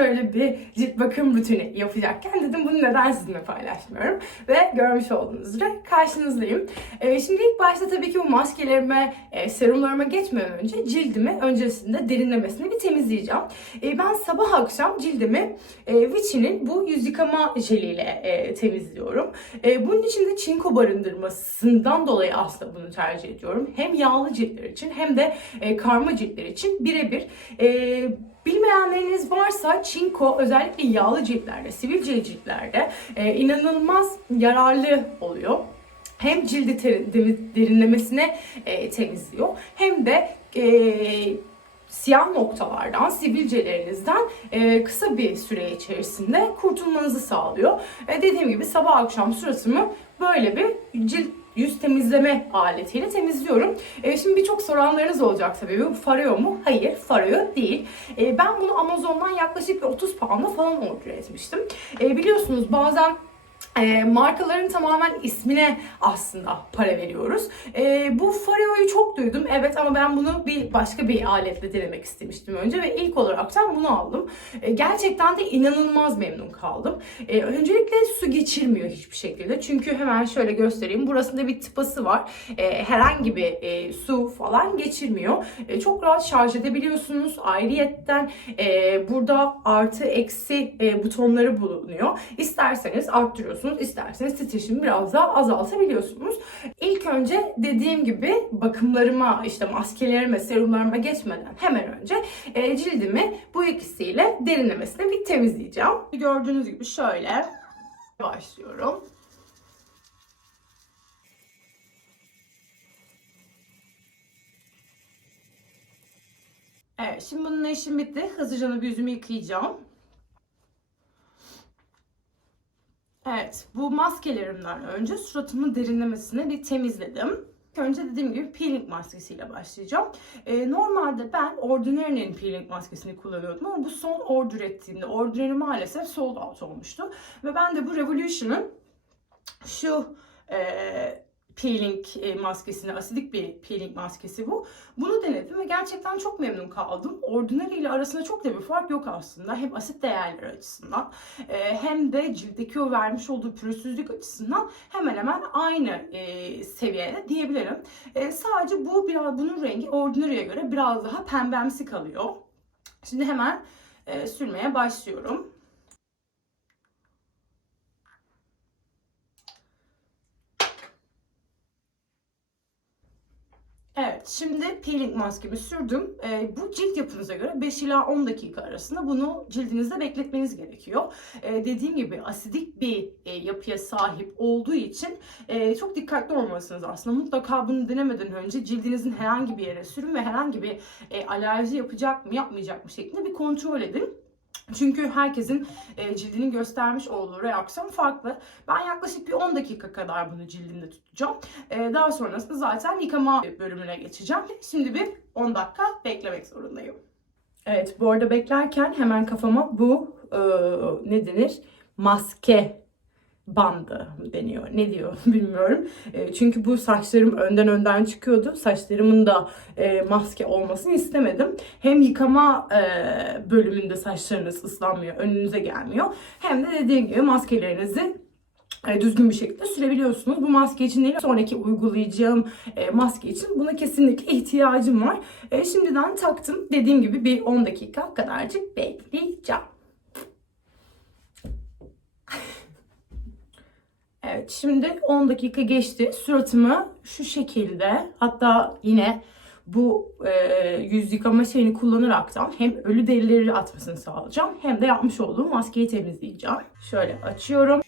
şöyle bir cilt bakım rutini yapacakken dedim bunu neden sizinle paylaşmıyorum. Ve görmüş olduğunuz üzere karşınızdayım. Ee, şimdi ilk başta tabii ki bu maskelerime, e, serumlarıma geçmeden önce cildimi öncesinde derinlemesine bir temizleyeceğim. Ee, ben sabah akşam cildimi e, Vichy'nin bu yüz yıkama jeliyle e, temizliyorum. E, bunun içinde çinko barındırmasından dolayı aslında bunu tercih ediyorum. Hem yağlı ciltler için hem de e, karma ciltler için birebir. E, bilmeyenleriniz varsa çinko özellikle yağlı ciltlerde, sivilce ciltlerde e, inanılmaz yararlı oluyor. Hem cildi derinlemesine e, temizliyor hem de e, siyah noktalardan, sivilcelerinizden e, kısa bir süre içerisinde kurtulmanızı sağlıyor. E, dediğim gibi sabah akşam suratımı böyle bir cilt yüz temizleme aletiyle temizliyorum. E, şimdi birçok soranlarınız olacak tabii. Bu Fareo mu? Hayır, Fareo değil. E, ben bunu Amazon'dan yaklaşık bir 30 pound'a falan order etmiştim. E, biliyorsunuz bazen e, markaların tamamen ismine aslında para veriyoruz. E, bu Fareo'yu çok duydum. Evet ama ben bunu bir başka bir aletle denemek istemiştim önce ve ilk olaraktan bunu aldım. E, gerçekten de inanılmaz memnun kaldım. E, öncelikle su geçirmiyor hiçbir şekilde. Çünkü hemen şöyle göstereyim. Burasında bir tıpası var. E, herhangi bir e, su falan geçirmiyor. E, çok rahat şarj edebiliyorsunuz. Ayrıyetten e, burada artı eksi e, butonları bulunuyor. İsterseniz arttırıyorsunuz, isterseniz titreşimi biraz daha azaltabiliyorsunuz. İlk önce dediğim gibi bakımlarıma, işte maskelerime, serumlarıma geçmeden hemen önce e, cildimi bu ikisiyle derinlemesine bir temizleyeceğim. Gördüğünüz gibi şöyle başlıyorum. Evet, şimdi bununla işim bitti. Hızlıca bir yüzümü yıkayacağım. Evet, bu maskelerimden önce suratımın derinlemesine bir temizledim. Önce dediğim gibi peeling maskesiyle başlayacağım. Ee, normalde ben Ordinary'nin peeling maskesini kullanıyordum ama bu son order ettiğimde Ordinary maalesef sold out olmuştu. Ve ben de bu Revolution'ın şu e, peeling e, maskesini, asidik bir peeling maskesi bu. Bunu denedim ve gerçekten çok memnun kaldım. Ordinary ile arasında çok da bir fark yok aslında. Hem asit değerleri açısından e, hem de ciltteki o vermiş olduğu pürüzsüzlük açısından hemen hemen aynı e, seviyede diyebilirim. Sadece bu biraz bunun rengi Ordinary'e göre biraz daha pembemsi kalıyor. Şimdi hemen sürmeye başlıyorum. Şimdi peeling maskemi sürdüm. Ee, bu cilt yapınıza göre 5 ila 10 dakika arasında bunu cildinizde bekletmeniz gerekiyor. Ee, dediğim gibi asidik bir e, yapıya sahip olduğu için e, çok dikkatli olmalısınız aslında. Mutlaka bunu denemeden önce cildinizin herhangi bir yere sürün ve herhangi bir e, alerji yapacak mı yapmayacak mı şeklinde bir kontrol edin. Çünkü herkesin e, cildinin göstermiş olduğu reaksiyon farklı. Ben yaklaşık bir 10 dakika kadar bunu cildimde tutacağım. E, daha sonrasında zaten yıkama bölümüne geçeceğim. Şimdi bir 10 dakika beklemek zorundayım. Evet bu arada beklerken hemen kafama bu e, ne denir? Maske bandı deniyor. Ne diyor bilmiyorum. E, çünkü bu saçlarım önden önden çıkıyordu. Saçlarımın da e, maske olmasını istemedim. Hem yıkama e, bölümünde saçlarınız ıslanmıyor, önünüze gelmiyor. Hem de dediğim gibi maskelerinizi e, düzgün bir şekilde sürebiliyorsunuz. Bu maske için değil, sonraki uygulayacağım e, maske için buna kesinlikle ihtiyacım var. E, şimdiden taktım. Dediğim gibi bir 10 dakika kadarcık bekleyeceğim. Evet şimdi 10 dakika geçti. Suratımı şu şekilde hatta yine bu e, yüz yıkama şeyini kullanaraktan hem ölü derileri atmasını sağlayacağım hem de yapmış olduğum maskeyi temizleyeceğim. Şöyle açıyorum.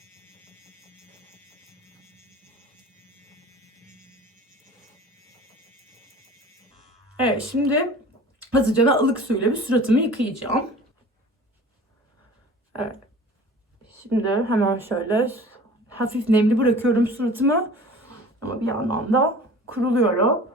Evet şimdi hızlıca da ılık suyla bir suratımı yıkayacağım. Evet. Şimdi hemen şöyle hafif nemli bırakıyorum suratımı. Ama bir yandan da kuruluyorum.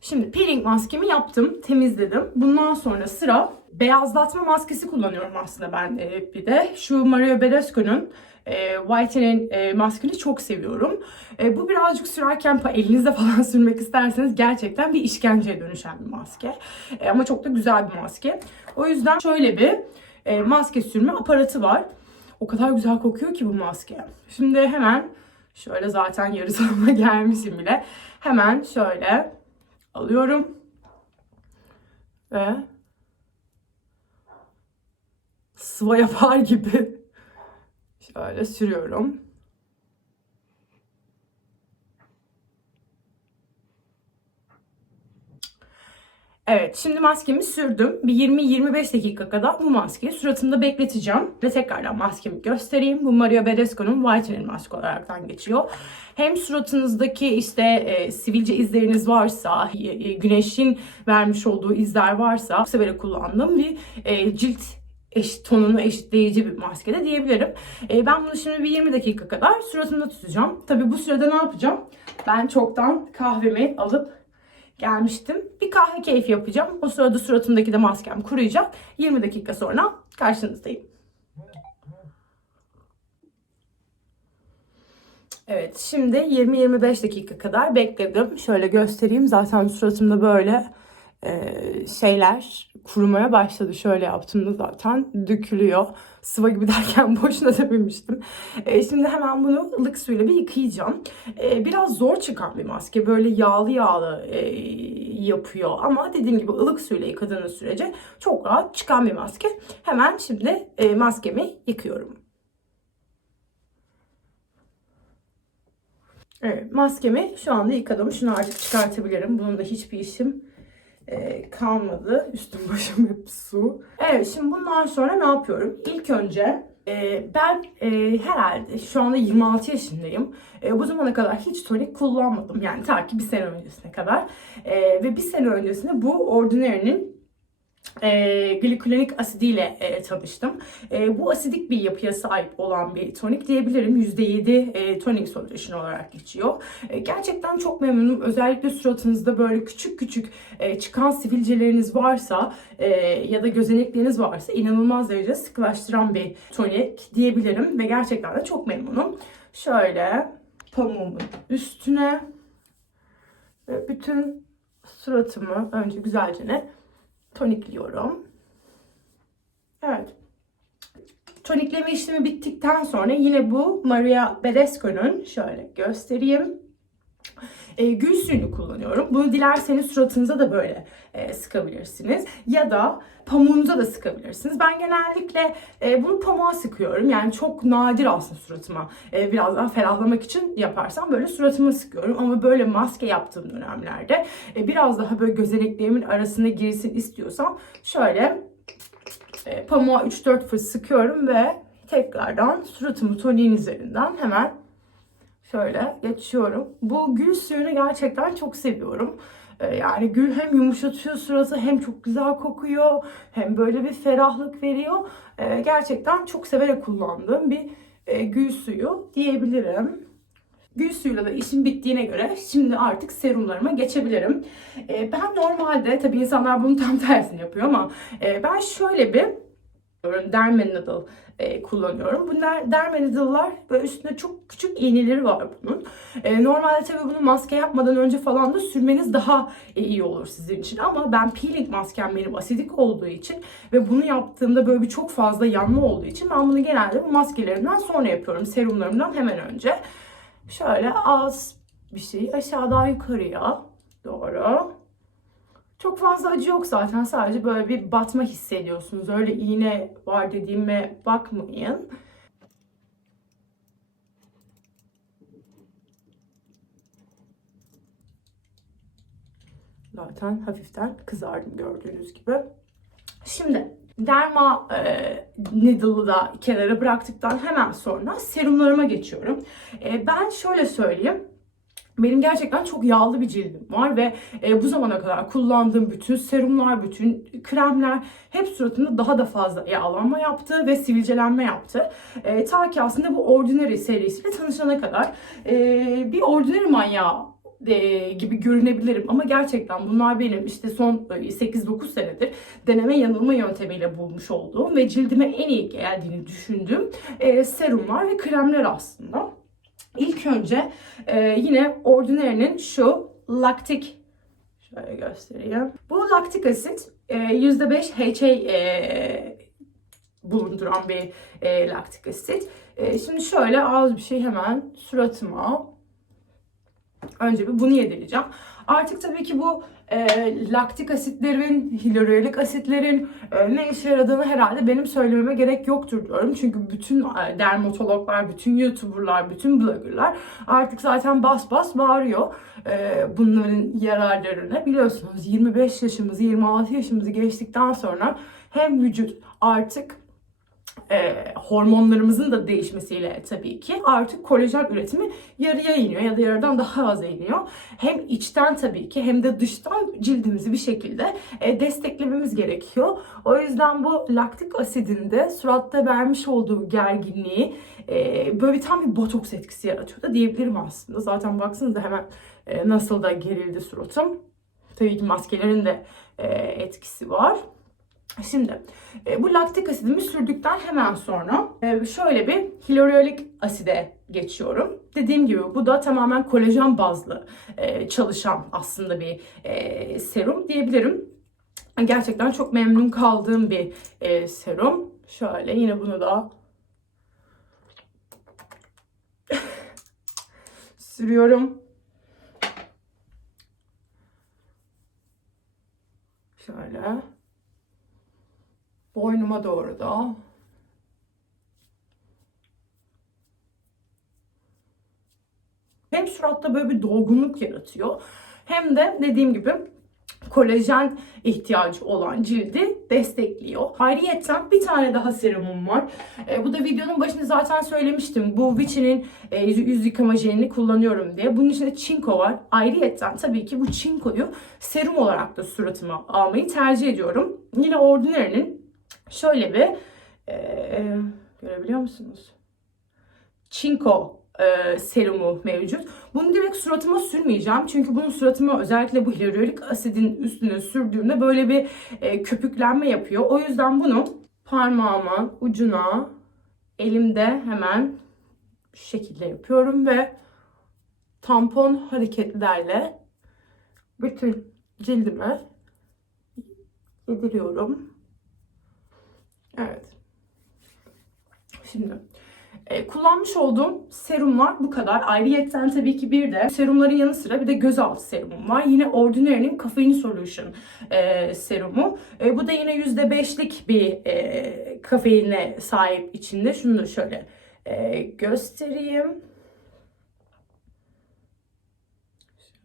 Şimdi peeling maskemi yaptım, temizledim. Bundan sonra sıra beyazlatma maskesi kullanıyorum aslında ben e, bir de. Şu Mario Beresco'nun e, Whitening e, maskeni çok seviyorum. E, bu birazcık sürerken elinizde falan sürmek isterseniz gerçekten bir işkenceye dönüşen bir maske. E, ama çok da güzel bir maske. O yüzden şöyle bir e, maske sürme aparatı var. O kadar güzel kokuyor ki bu maske. Şimdi hemen şöyle zaten yarı sonuna gelmişim bile. Hemen şöyle alıyorum. Ve sıva yapar gibi şöyle sürüyorum. Evet, şimdi maskemi sürdüm. Bir 20-25 dakika kadar bu maskeyi suratımda bekleteceğim. Ve tekrardan maskemi göstereyim. Bu Mario Badescu'nun Whitening maske olaraktan geçiyor. Hem suratınızdaki işte e, sivilce izleriniz varsa, e, e, güneşin vermiş olduğu izler varsa bu sefer kullandığım bir e, cilt eşit tonunu eşitleyici bir maske de diyebilirim. E, ben bunu şimdi bir 20 dakika kadar suratımda tutacağım. Tabii bu sürede ne yapacağım? Ben çoktan kahvemi alıp gelmiştim. Bir kahve keyfi yapacağım. O sırada suratımdaki de maskem kuruyacak. 20 dakika sonra karşınızdayım. Evet şimdi 20-25 dakika kadar bekledim. Şöyle göstereyim. Zaten suratımda böyle e, şeyler kurumaya başladı. Şöyle yaptığımda zaten dökülüyor. Sıva gibi derken boşuna dememiştim. E, şimdi hemen bunu ılık suyla bir yıkayacağım. E, biraz zor çıkan bir maske. Böyle yağlı yağlı e, yapıyor. Ama dediğim gibi ılık suyla yıkadığınız sürece çok rahat çıkan bir maske. Hemen şimdi e, maskemi yıkıyorum. Evet, maskemi şu anda yıkadım. Şunu artık çıkartabilirim. Bunun da hiçbir işim e, kalmadı. Üstüm başım hep su. Evet, şimdi bundan sonra ne yapıyorum? İlk önce e, ben e, herhalde şu anda 26 yaşındayım. E, bu zamana kadar hiç tonik kullanmadım. Yani ta ki bir sene öncesine kadar. E, ve bir sene öncesinde bu Ordinary'nin e, glikolenik asidiyle e, tanıştım. E, bu asidik bir yapıya sahip olan bir tonik diyebilirim. %7 e, tonik solution olarak geçiyor. E, gerçekten çok memnunum. Özellikle suratınızda böyle küçük küçük e, çıkan sivilceleriniz varsa e, ya da gözenekleriniz varsa inanılmaz derecede sıkılaştıran bir tonik diyebilirim. Ve gerçekten de çok memnunum. Şöyle pamuğumun üstüne ve bütün suratımı önce güzelce ne tonikliyorum. Evet. Tonikleme işlemi bittikten sonra yine bu Maria Beresco'nun şöyle göstereyim. E, gül suyunu kullanıyorum. Bunu dilerseniz suratınıza da böyle e, sıkabilirsiniz. Ya da pamuğunuza da sıkabilirsiniz. Ben genellikle e, bunu pamuğa sıkıyorum. Yani çok nadir aslında suratıma e, biraz daha ferahlamak için yaparsam böyle suratıma sıkıyorum. Ama böyle maske yaptığım dönemlerde e, biraz daha böyle gözeneklerimin arasına girsin istiyorsam şöyle e, pamuğa 3-4 fırt sıkıyorum ve tekrardan suratımı toniğin üzerinden hemen şöyle geçiyorum. Bu gül suyunu gerçekten çok seviyorum. Ee, Yani gül hem yumuşatıyor suratı hem çok güzel kokuyor hem böyle bir ferahlık veriyor. Ee, Gerçekten çok severek kullandığım bir e, gül suyu diyebilirim. Gül suyuyla da işim bittiğine göre şimdi artık serumlarıma geçebilirim. Ee, Ben normalde tabii insanlar bunun tam tersini yapıyor ama e, ben şöyle bir Dermanidal e, kullanıyorum. Bunlar Dermanidal'lar böyle üstünde çok küçük iğneleri var bunun. E, normalde tabii bunu maske yapmadan önce falan da sürmeniz daha e, iyi olur sizin için. Ama ben peeling maskem benim asidik olduğu için ve bunu yaptığımda böyle bir çok fazla yanma olduğu için ben bunu genelde bu maskelerimden sonra yapıyorum. Serumlarımdan hemen önce. Şöyle az bir şey aşağıdan yukarıya doğru. Çok fazla acı yok zaten. Sadece böyle bir batma hissediyorsunuz. Öyle iğne var dediğime bakmayın. Zaten hafiften kızardım gördüğünüz gibi. Şimdi derma e, needle'ı da kenara bıraktıktan hemen sonra serumlarıma geçiyorum. E, ben şöyle söyleyeyim. Benim gerçekten çok yağlı bir cildim var ve e, bu zamana kadar kullandığım bütün serumlar, bütün kremler hep suratımda daha da fazla yağlanma yaptı ve sivilcelenme yaptı. E, ta ki aslında bu Ordinary serisiyle tanışana kadar e, bir Ordinary manyağı e, gibi görünebilirim ama gerçekten bunlar benim işte son e, 8-9 senedir deneme yanılma yöntemiyle bulmuş olduğum ve cildime en iyi geldiğini düşündüğüm e, serumlar ve kremler aslında. İlk önce e, yine Ordinary'nin şu laktik şöyle göstereyim. Bu laktik asit e, %5 HA e, bulunduran bir e, laktik asit. E, şimdi şöyle az bir şey hemen suratıma önce bir bunu yedireceğim. Artık tabii ki bu e, laktik asitlerin, hidrolik asitlerin e, ne işe yaradığını herhalde benim söylememe gerek yoktur diyorum. Çünkü bütün e, dermatologlar, bütün youtuberlar, bütün bloggerlar artık zaten bas bas bağırıyor e, bunların yararlarını. Biliyorsunuz 25 yaşımızı, 26 yaşımızı geçtikten sonra hem vücut artık e, hormonlarımızın da değişmesiyle tabii ki artık kolajen üretimi yarıya iniyor ya da yarıdan daha az iniyor. Hem içten tabii ki hem de dıştan cildimizi bir şekilde e, desteklememiz gerekiyor. O yüzden bu laktik asidin de suratta vermiş olduğu gerginliği e, böyle tam bir botoks etkisi yaratıyor da diyebilirim aslında. Zaten baksanıza hemen e, nasıl da gerildi suratım. Tabii ki maskelerin de e, etkisi var. Şimdi e, bu laktik asidimi sürdükten hemen sonra e, şöyle bir hyaluronik aside geçiyorum. Dediğim gibi bu da tamamen kolajen bazlı e, çalışan aslında bir serum diyebilirim. Gerçekten çok memnun kaldığım bir serum. Şöyle yine bunu da sürüyorum. Şöyle boynuma doğru da hem suratta böyle bir dolgunluk yaratıyor hem de dediğim gibi kolajen ihtiyacı olan cildi destekliyor. Ayrıyeten bir tane daha serumum var. E, bu da videonun başında zaten söylemiştim. Bu Vichy'nin e, yüz yıkama jelini kullanıyorum diye. Bunun içinde çinko var. Ayrıyeten tabii ki bu çinkoyu serum olarak da suratıma almayı tercih ediyorum. Yine Ordinary'nin şöyle bir e, görebiliyor musunuz? Çinko e, serumu mevcut. Bunu direkt suratıma sürmeyeceğim. Çünkü bunun suratıma özellikle bu hyaluronik asidin üstüne sürdüğümde böyle bir e, köpüklenme yapıyor. O yüzden bunu parmağımın ucuna elimde hemen şu şekilde yapıyorum ve tampon hareketlerle bütün cildime yediriyorum. Evet. Şimdi e, kullanmış olduğum serumlar bu kadar. Ayrıyetten tabii ki bir de serumların yanı sıra bir de gözaltı serumum var. Yine Ordinary'nin Caffeine Solution e, serumu. E, bu da yine %5'lik bir e, kafeine sahip içinde. Şunu da şöyle e, göstereyim.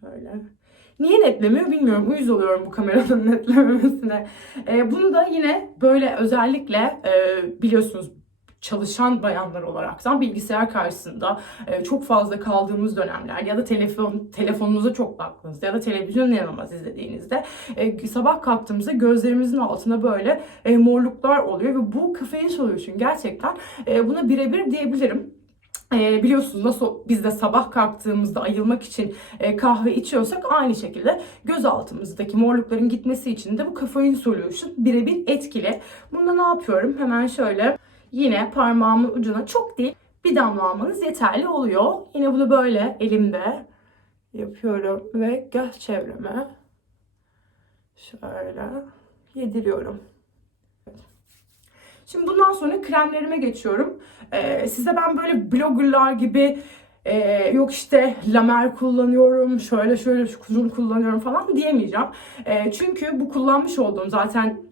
Şöyle. Niye netlemiyor bilmiyorum. Uyuz oluyorum bu kameranın netlememesine. E, bunu da yine böyle özellikle e, biliyorsunuz çalışan bayanlar olaraktan bilgisayar karşısında e, çok fazla kaldığımız dönemler ya da telefon telefonunuza çok baktığınızda ya da televizyon inanılmaz izlediğinizde e, sabah kalktığımızda gözlerimizin altına böyle e, morluklar oluyor ve bu kafein solution gerçekten e, buna birebir diyebilirim. E, biliyorsunuz nasıl biz de sabah kalktığımızda ayılmak için e, kahve içiyorsak aynı şekilde göz altımızdaki morlukların gitmesi için de bu kafein solution birebir etkili. Bunda ne yapıyorum? Hemen şöyle yine parmağımın ucuna çok değil bir damla almanız yeterli oluyor. Yine bunu böyle elimde yapıyorum ve göz çevreme şöyle yediriyorum. Şimdi bundan sonra kremlerime geçiyorum. Ee, size ben böyle bloggerlar gibi e, yok işte lamer kullanıyorum, şöyle şöyle şu kullanıyorum falan diyemeyeceğim. E, çünkü bu kullanmış olduğum zaten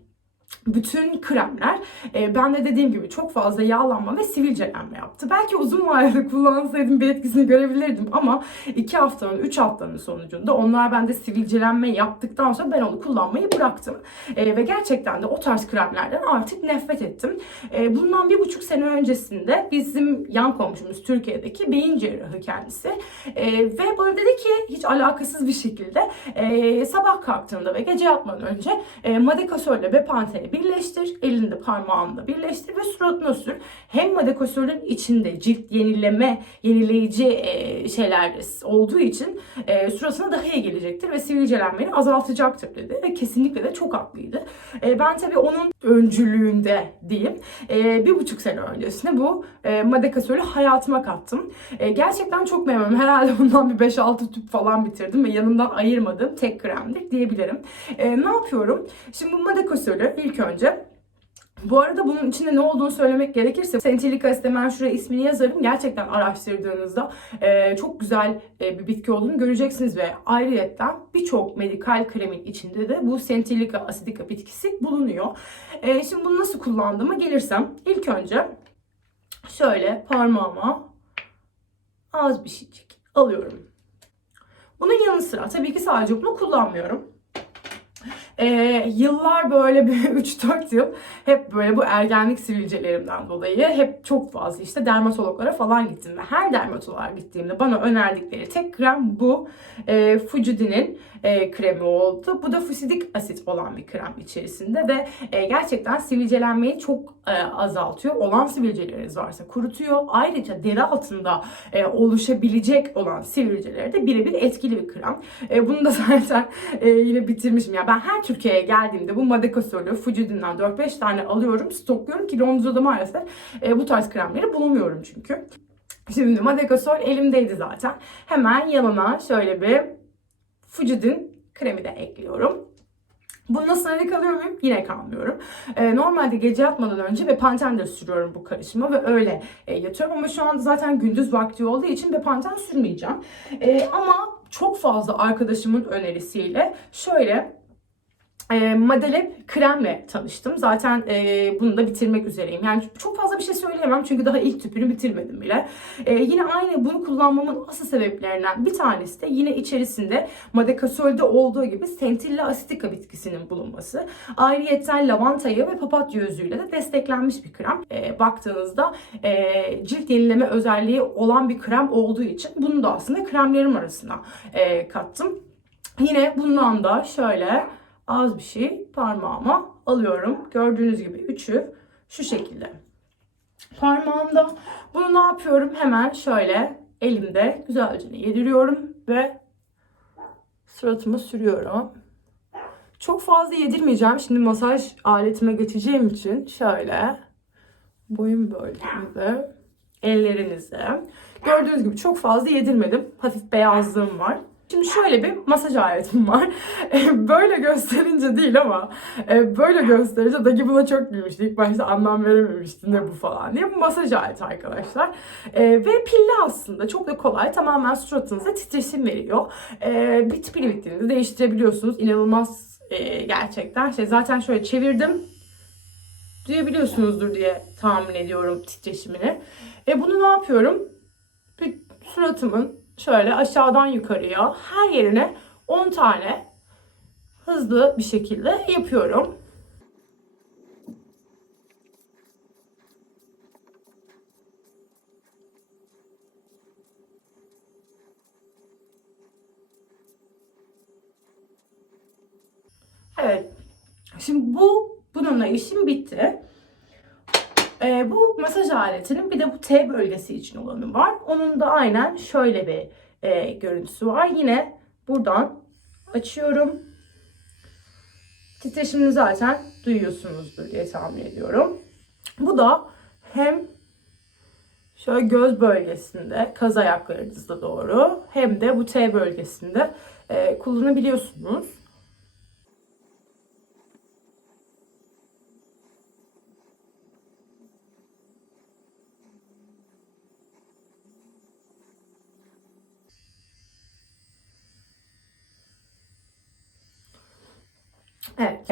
bütün kremler e, ben de dediğim gibi çok fazla yağlanma ve sivilcelenme yaptı. Belki uzun vadede kullansaydım bir etkisini görebilirdim ama 2 haftanın 3 haftanın sonucunda onlar bende sivilcelenme yaptıktan sonra ben onu kullanmayı bıraktım. E, ve gerçekten de o tarz kremlerden artık nefret ettim. E, bundan bir buçuk sene öncesinde bizim yan komşumuz Türkiye'deki beyin cerrahı kendisi e, ve bana dedi ki hiç alakasız bir şekilde e, sabah kalktığımda ve gece yatmadan önce e, Madekasol ile Bepanthen lavantayı birleştir. Elinde parmağında birleştir ve suratına sür. Hem madekosörün içinde cilt yenileme, yenileyici şeyler olduğu için suratına daha iyi gelecektir ve sivilcelenmeyi azaltacaktır dedi. Ve kesinlikle de çok haklıydı. Ben tabii onun öncülüğünde diyeyim bir buçuk sene öncesinde bu madekasörü hayatıma kattım. Gerçekten çok memnunum. Herhalde bundan bir 5-6 tüp falan bitirdim ve yanından ayırmadığım tek kremdir diyebilirim. Ne yapıyorum? Şimdi bu madekasörü ilk önce bu arada bunun içinde ne olduğunu söylemek gerekirse sentelik asit hemen şuraya ismini yazarım. Gerçekten araştırdığınızda e, çok güzel e, bir bitki olduğunu göreceksiniz ve ayrıyetten birçok medikal kremin içinde de bu sentelika asidika bitkisi bulunuyor. E, şimdi bunu nasıl kullandığıma gelirsem ilk önce şöyle parmağıma az bir şeycik alıyorum. Bunun yanı sıra tabii ki sadece bunu kullanmıyorum. Ee, yıllar böyle bir 3-4 yıl hep böyle bu ergenlik sivilcelerimden dolayı hep çok fazla işte dermatologlara falan gittim ve her dermatoloğa gittiğimde bana önerdikleri tek krem bu e, Fujidi'nin e, kremi oldu. Bu da fusidik asit olan bir krem içerisinde ve e, gerçekten sivilcelenmeyi çok e, azaltıyor. Olan sivilceleriniz varsa kurutuyor. Ayrıca deri altında e, oluşabilecek olan sivilceleri de birebir etkili bir krem. E, bunu da zaten e, yine bitirmişim. Ya ben her Türkiye'ye geldiğimde bu Madekasol'ü Fujidi'den 4-5 tane alıyorum, stokluyorum ki Londra'da maalesef e, bu tarz kremleri bulamıyorum çünkü. Şimdi Madekasol elimdeydi zaten. Hemen yanına şöyle bir Fujidin kremi de ekliyorum. Bunun nasıl kalıyor muyum? Yine kalmıyorum. Ee, normalde gece yatmadan önce ve Pantene de sürüyorum bu karışıma ve öyle e, yatıyorum. Ama şu anda zaten gündüz vakti olduğu için bir Pantene sürmeyeceğim. E, ama çok fazla arkadaşımın önerisiyle şöyle e, Madelep kremle tanıştım. Zaten e, bunu da bitirmek üzereyim. Yani çok fazla bir şey söyleyemem çünkü daha ilk tüpünü bitirmedim bile. E, yine aynı bunu kullanmamın asıl sebeplerinden bir tanesi de yine içerisinde Madekasol'de olduğu gibi Centilla asitica bitkisinin bulunması. Ayrıyeten lavantayı ve papatya özüyle de desteklenmiş bir krem. E, baktığınızda e, cilt yenileme özelliği olan bir krem olduğu için bunu da aslında kremlerim arasına e, kattım. Yine bundan da şöyle az bir şey parmağıma alıyorum. Gördüğünüz gibi üçü şu şekilde. Parmağımda bunu ne yapıyorum? Hemen şöyle elimde güzelce yediriyorum ve suratıma sürüyorum. Çok fazla yedirmeyeceğim. Şimdi masaj aletime geçeceğim için şöyle boyun bölgemde ellerinizde. Gördüğünüz gibi çok fazla yedirmedim. Hafif beyazlığım var. Şimdi şöyle bir masaj aletim var. E, böyle gösterince değil ama e, böyle gösterince Dagi buna çok gülmüştü. İlk başta anlam verememişti ne bu falan diye. Bu masaj aleti arkadaşlar. E, ve pilli aslında çok da kolay. Tamamen suratınıza titreşim veriyor. Bit pili bittiğinde değiştirebiliyorsunuz. İnanılmaz gerçekten. Şey, zaten şöyle çevirdim. Duyabiliyorsunuzdur diye tahmin ediyorum titreşimini. E bunu ne yapıyorum? Bir suratımın şöyle aşağıdan yukarıya her yerine 10 tane hızlı bir şekilde yapıyorum. Evet. Şimdi bu bununla işim bitti. E, bu masaj aletinin bir de bu T bölgesi için olanı var. Onun da aynen şöyle bir e, görüntüsü var. Yine buradan açıyorum. Titreşimini zaten duyuyorsunuzdur diye tahmin ediyorum. Bu da hem şöyle göz bölgesinde, kaz ayaklarınızda doğru hem de bu T bölgesinde e, kullanabiliyorsunuz.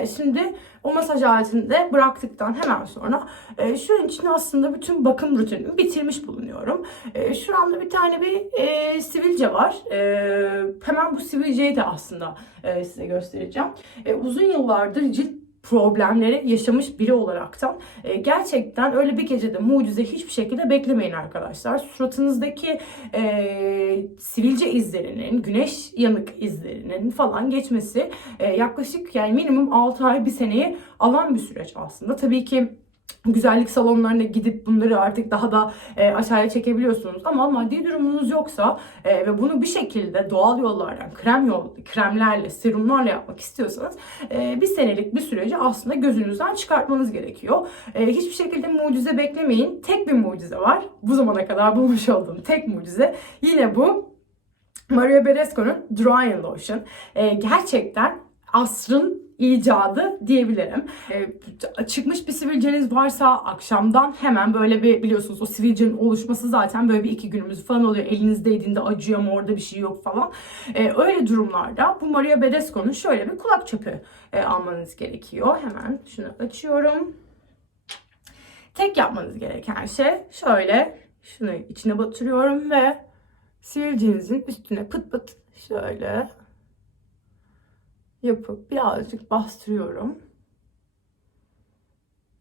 Şimdi o masaj aletini de bıraktıktan hemen sonra e, şu an için aslında bütün bakım rutinimi bitirmiş bulunuyorum. E, şu anda bir tane bir e, sivilce var. E, hemen bu sivilceyi de aslında e, size göstereceğim. E, uzun yıllardır cilt problemleri yaşamış biri olaraktan e, gerçekten öyle bir gecede mucize hiçbir şekilde beklemeyin arkadaşlar. Suratınızdaki e, sivilce izlerinin, güneş yanık izlerinin falan geçmesi e, yaklaşık yani minimum 6 ay bir seneyi alan bir süreç aslında. Tabii ki güzellik salonlarına gidip bunları artık daha da e, aşağıya çekebiliyorsunuz ama maddi durumunuz yoksa e, ve bunu bir şekilde doğal yollardan krem yol kremlerle serumlarla yapmak istiyorsanız e, bir senelik bir süreci aslında gözünüzden çıkartmanız gerekiyor. E, hiçbir şekilde mucize beklemeyin. Tek bir mucize var. Bu zamana kadar bulmuş olduğum tek mucize yine bu Mario Beresco'nun Drying Lotion. E, gerçekten asrın icadı diyebilirim. E, çıkmış bir sivilceniz varsa akşamdan hemen böyle bir biliyorsunuz o sivilcenin oluşması zaten böyle bir iki günümüz falan oluyor. Eliniz değdiğinde acıyor ama orada bir şey yok falan. E, öyle durumlarda bu Maria Beresco'nun şöyle bir kulak çöpü e, almanız gerekiyor. Hemen şunu açıyorum. Tek yapmanız gereken şey şöyle şunu içine batırıyorum ve sivilcenizin üstüne pıt pıt şöyle yapıp birazcık bastırıyorum.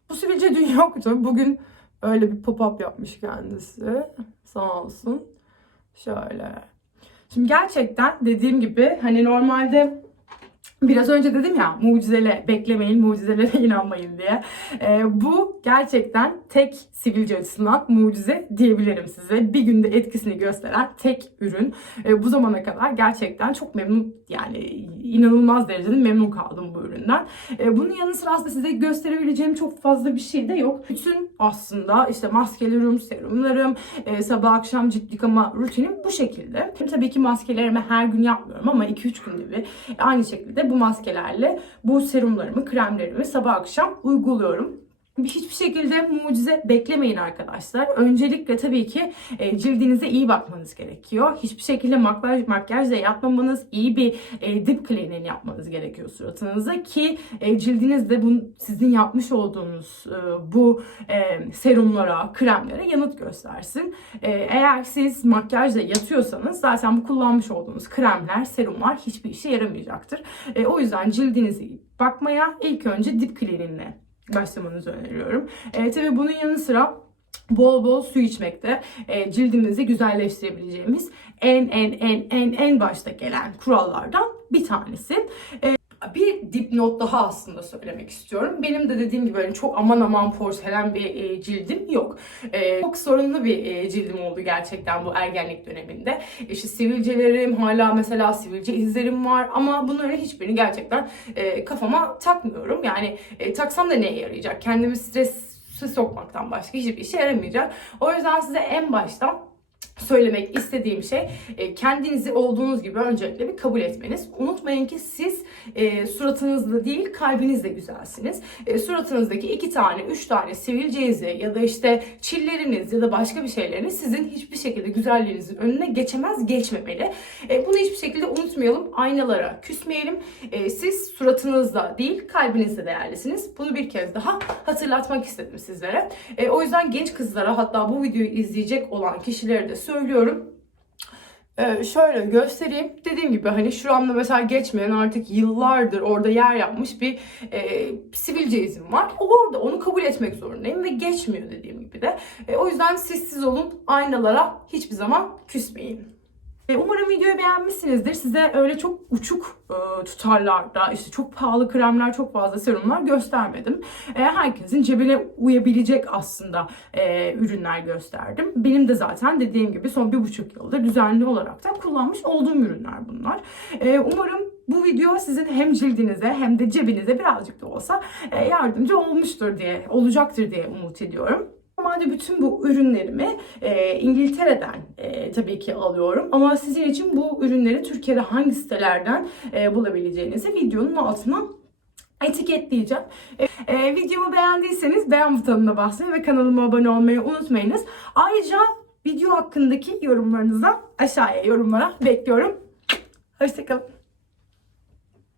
Bu sivilce dün yoktu. Bugün öyle bir pop-up yapmış kendisi. Sağ olsun. Şöyle. Şimdi gerçekten dediğim gibi hani normalde Biraz önce dedim ya mucizele beklemeyin, mucizelere inanmayın diye. Ee, bu gerçekten tek sivilce açısından mucize diyebilirim size. Bir günde etkisini gösteren tek ürün. Ee, bu zamana kadar gerçekten çok memnun yani inanılmaz derecede memnun kaldım bu üründen. Ee, bunun yanı sıra aslında size gösterebileceğim çok fazla bir şey de yok. Bütün aslında işte maskelerim, serumlarım, e, sabah akşam cilt yıkama rutinim bu şekilde. Tabii ki maskelerimi her gün yapmıyorum ama 2-3 günde bir aynı şekilde bu maskelerle bu serumlarımı, kremlerimi sabah akşam uyguluyorum. Hiçbir şekilde mucize beklemeyin arkadaşlar. Öncelikle tabii ki e, cildinize iyi bakmanız gerekiyor. Hiçbir şekilde makyaj makyajla yapmamanız, iyi bir e, dip cleaning yapmanız gerekiyor suratınıza ki e, cildiniz de bu sizin yapmış olduğunuz e, bu e, serumlara, kremlere yanıt göstersin. E, eğer siz makyajla yatıyorsanız zaten bu kullanmış olduğunuz kremler, serumlar hiçbir işe yaramayacaktır. E, o yüzden cildinizi bakmaya ilk önce dip cleaning'le başlamanızı öneriyorum. E, tabii bunun yanı sıra bol bol su içmekte e, cildimizi güzelleştirebileceğimiz en en en en en başta gelen kurallardan bir tanesi. E, bir dipnot daha aslında söylemek istiyorum. Benim de dediğim gibi böyle çok aman aman porselen bir e, cildim yok. E, çok sorunlu bir e, cildim oldu gerçekten bu ergenlik döneminde. İşte sivilcelerim, hala mesela sivilce izlerim var ama bunların hiçbirini gerçekten e, kafama takmıyorum. Yani e, taksam da neye yarayacak? Kendimi stres sokmaktan başka hiçbir işe yaramayacak. O yüzden size en baştan söylemek istediğim şey e, kendinizi olduğunuz gibi öncelikle bir kabul etmeniz. Unutmayın ki siz e, suratınızla değil kalbinizle güzelsiniz. E, suratınızdaki iki tane, üç tane sivilcenizi ya da işte çilleriniz ya da başka bir şeyleriniz sizin hiçbir şekilde güzelliğinizin önüne geçemez, geçmemeli. E, bunu hiçbir şekilde unutmayalım. Aynalara küsmeyelim. E, siz suratınızla değil kalbinizle değerlisiniz. Bunu bir kez daha hatırlatmak istedim sizlere. E, o yüzden genç kızlara hatta bu videoyu izleyecek olan kişilere de söylüyorum. Ee, şöyle göstereyim. Dediğim gibi hani şuramda mesela geçmeyen artık yıllardır orada yer yapmış bir e, sivilce izim var. Orada onu kabul etmek zorundayım ve geçmiyor dediğim gibi de. E, o yüzden sessiz olun. Aynalara hiçbir zaman küsmeyin. E, Umarım videoyu beğenmişsinizdir. Size öyle çok uçuk e, tutarlarda, işte çok pahalı kremler, çok fazla serumlar göstermedim. E, herkesin cebine uyabilecek aslında ürünler gösterdim. Benim de zaten dediğim gibi son bir buçuk yıldır düzenli olarak da kullanmış olduğum ürünler bunlar. Umarım bu video sizin hem cildinize hem de cebinize birazcık da olsa yardımcı olmuştur diye, olacaktır diye umut ediyorum. Normalde bütün bu ürünlerimi e, İngiltere'den e, tabii ki alıyorum. Ama sizin için bu ürünleri Türkiye'de hangi sitelerden e, bulabileceğinizi videonun altına etiketleyeceğim. E, e, videomu beğendiyseniz beğen butonuna basmayı ve kanalıma abone olmayı unutmayınız. Ayrıca video hakkındaki yorumlarınızı aşağıya yorumlara bekliyorum. Hoşçakalın.